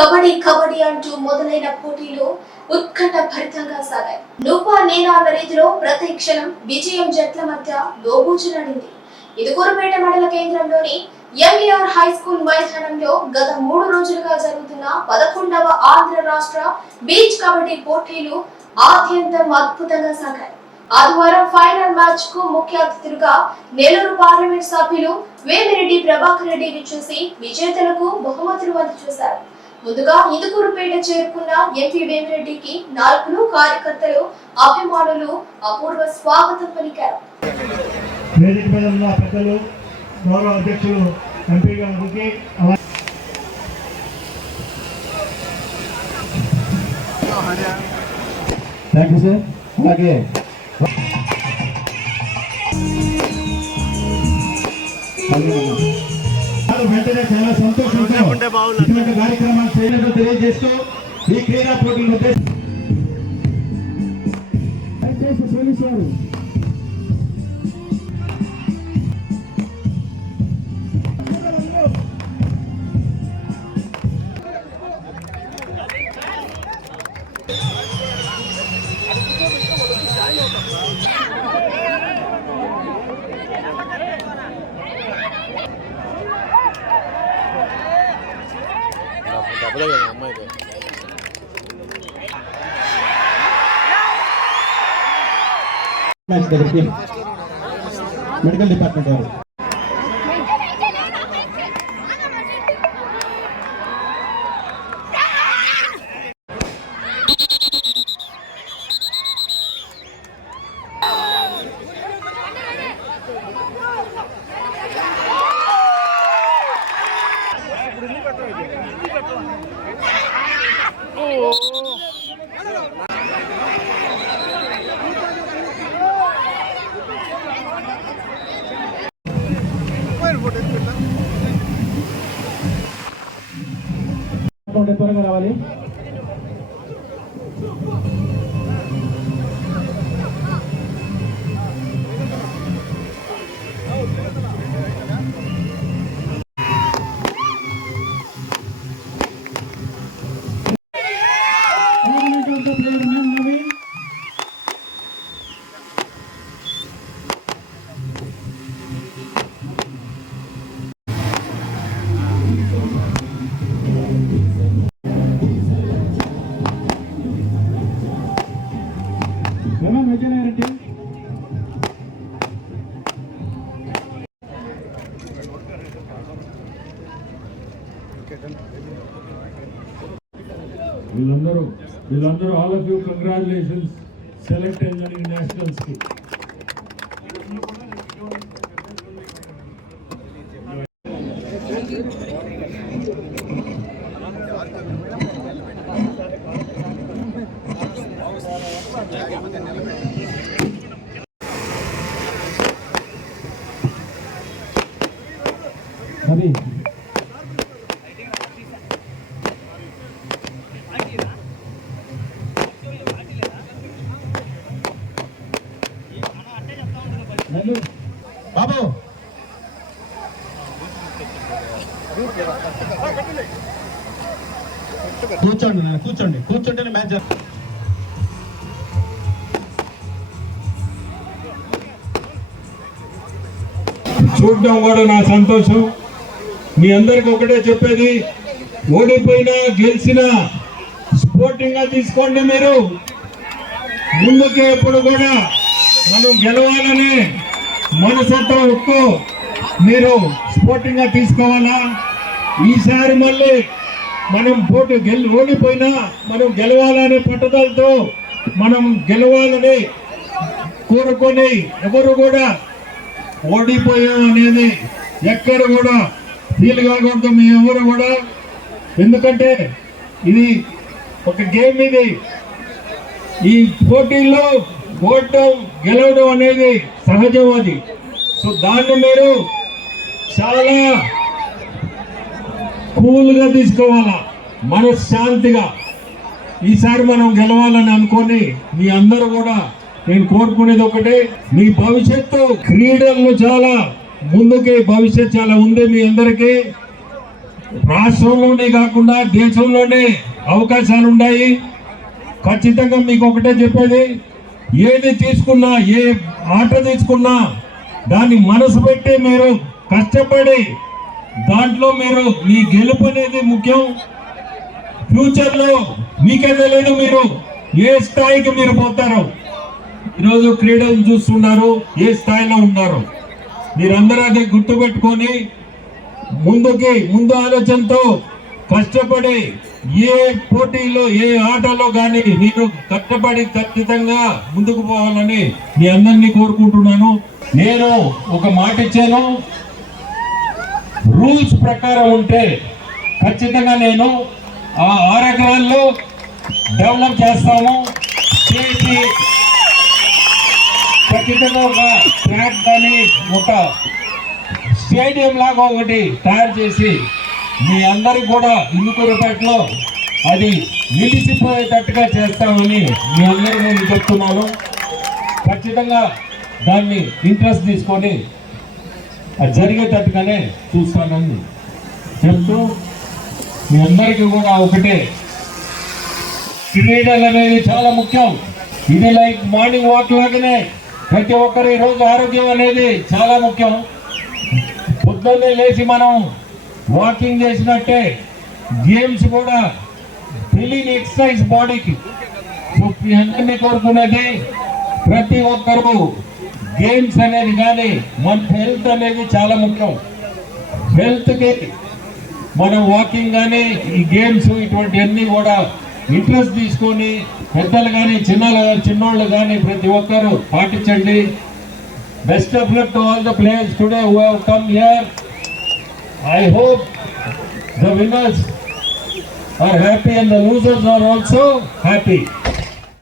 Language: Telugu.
కబడ్డీ కబడ్డీ అంటూ మొదలైన పోటీలు ఉత్కంఠ భరితంగా సాగాయి. నువ్వా నేనా అన్న రీతిలో ప్రతి క్షణం విజయం జట్ల మధ్య దోబూచులాడింది ఇదుకూరుపేట మండల కేంద్రంలోని ఎంఈఆర్ హై స్కూల్ మైదానంలో గత మూడు రోజులుగా జరుగుతున్న పదకొండవ ఆంధ్ర రాష్ట్ర బీచ్ కబడ్డీ పోటీలు ఆద్యంతం అద్భుతంగా సాగాయి. ఆదివారం ఫైనల్ మ్యాచ్కు ముఖ్య అతిథులుగా నెల్లూరు పార్లమెంట్ సభ్యులు వేమిరెడ్డి ప్రభాకర్ రెడ్డి విచ్చేసి విజేతలకు బహుమతులు అందజేశారు. ముందుగా ఇందుకూరుపేట చేరుకున్న ఎంపీ వేమిరెడ్డికి నాయకులు కార్యకర్తలు అభిమానులు అపూర్వ స్వాగతం పలికారు. వేదిక మీద ఉన్న పెద్దలు గౌరవ అధ్యక్షులు ఎంపీ గారికి థ్యాంక్ యూ సార్ అలాగే. వెంటనే చాలా సంతోషంతో ఇటువంటి కార్యక్రమాలు చేయడం తెలియజేస్తూ ఈ క్రీడా పోటీలు దయచేసి పోలీసు వారు. డబ్బులే కదా అమ్మాయికి మెడికల్ డిపార్ట్మెంట్ వారు అకౌంట్ త్వరగా రావాలి. లెమన్ విజయనారెడ్డి వీళ్ళందరూ వీళ్ళందరూ all of you congratulations select అయ్యారు నేషనల్స్కి బాబు. కూర్చోండి నేను కూర్చోండి. కూర్చుంటేనే మ్యాచ్ చూడడం కూడా నా సంతోషం. మీ అందరికి ఒకటే చెప్పేది ఓడిపోయినా గెలిచినా స్పోర్టింగ్గా తీసుకోండి మీరు. ముందుకే ఎప్పుడు కూడా మనం గెలవాలని మనసంతో ఉక్కు మీరు స్పోర్టింగ్గా తీసుకోవాలా? ఈసారి మళ్ళీ మనం పోటీ గెలి ఓడిపోయినా మనం గెలవాలనే పట్టుదలతో మనం గెలవాలని కోరుకొని ఎవరు కూడా ఓడిపోయాం అనేది ఎక్కడ కూడా ఫీల్ కాకూడదు మీ ఎవరు కూడా. ఎందుకంటే ఇది ఒక గేమ్ ఇది. ఈ పోటీల్లో ఓడటం గెలవడం అనేది సహజం అది. సో దాన్ని మీరు చాలా కూల్గా తీసుకోవాలా మనశ్శాంతిగా. ఈసారి మనం గెలవాలని అనుకొని మీ అందరూ కూడా నేను కోరుకునేది ఒకటే మీ భవిష్యత్తు క్రీడల్లో చాలా ముందుకే భవిష్యత్ చాలా ఉంది మీ అందరికీ. రాష్ట్రంలోనే కాకుండా దేశంలోనే అవకాశాలు ఉన్నాయి ఖచ్చితంగా మీకు ఒకటే చెప్పేది ఏది తీసుకున్నా ఏ ఆట తీసుకున్నా దాన్ని మనసు పెట్టి మీరు కష్టపడి దాంట్లో మీరు మీ గెలుపు అనేది ముఖ్యం. ఫ్యూచర్లో మీకే తెలియదు మీరు ఏ స్థాయికి మీరు పోతారో. ఈరోజు క్రీడలు చూస్తున్నారు ఏ స్థాయిలో ఉన్నారు. మీరందరూ అది గుర్తుపెట్టుకొని ముందుకి ముందు ఆలోచనతో కష్టపడి ఏ పోటీలో ఏ ఆటలో కానీ మీరు కష్టపడి ఖచ్చితంగా ముందుకు పోవాలని మీ అందరినీ కోరుకుంటున్నాను. నేను ఒక మాట ఇచ్చాను. రూల్స్ ప్రకారం ఉంటే ఖచ్చితంగా నేను ఆ ఆరు ఎకరాల్లో డెవలప్ చేస్తాము చేసి ఖచ్చితంగా ఒక ట్రాక్ కానీ ఒక స్టేడియం లాగా ఒకటి తయారు చేసి మీ అందరికి కూడా ఇందుకూరుపేటలో అది నిలిచిపోయేటట్టుగా చేస్తామని మీ అందరికీ నేను చెప్తున్నాను. ఖచ్చితంగా దాన్ని ఇంట్రెస్ట్ తీసుకొని అది జరిగేటట్టుగానే చూస్తానని చెప్తూ మీ అందరికీ కూడా ఒకటే. క్రీడలు అనేది చాలా ముఖ్యం. ఇది లైక్ మార్నింగ్ వాక్ లాగానే ప్రతి ఒక్కరు ఈరోజు ఆరోగ్యం అనేది చాలా ముఖ్యం. పొద్దున్నే లేచి మనం వాకింగ్ చేసినట్టే గేమ్స్ కూడా తెలియని ఎక్సర్సైజ్ బాడీకి. సో అందరినీ కోరుకునేది ప్రతి ఒక్కరు గేమ్స్ అనేది కానీ మన హెల్త్ అనేది చాలా ముఖ్యం. హెల్త్కి మనం వాకింగ్ కానీ ఈ గేమ్స్ ఇటువంటివన్నీ కూడా ఇంట్రెస్ట్ తీసుకొని పెద్దలు కానీ చిన్న చిన్నోళ్ళు కానీ ప్రతి ఒక్కరు పాటించండి. Best of luck to all the players today who have come here. I hope the winners are happy and the losers are also happy.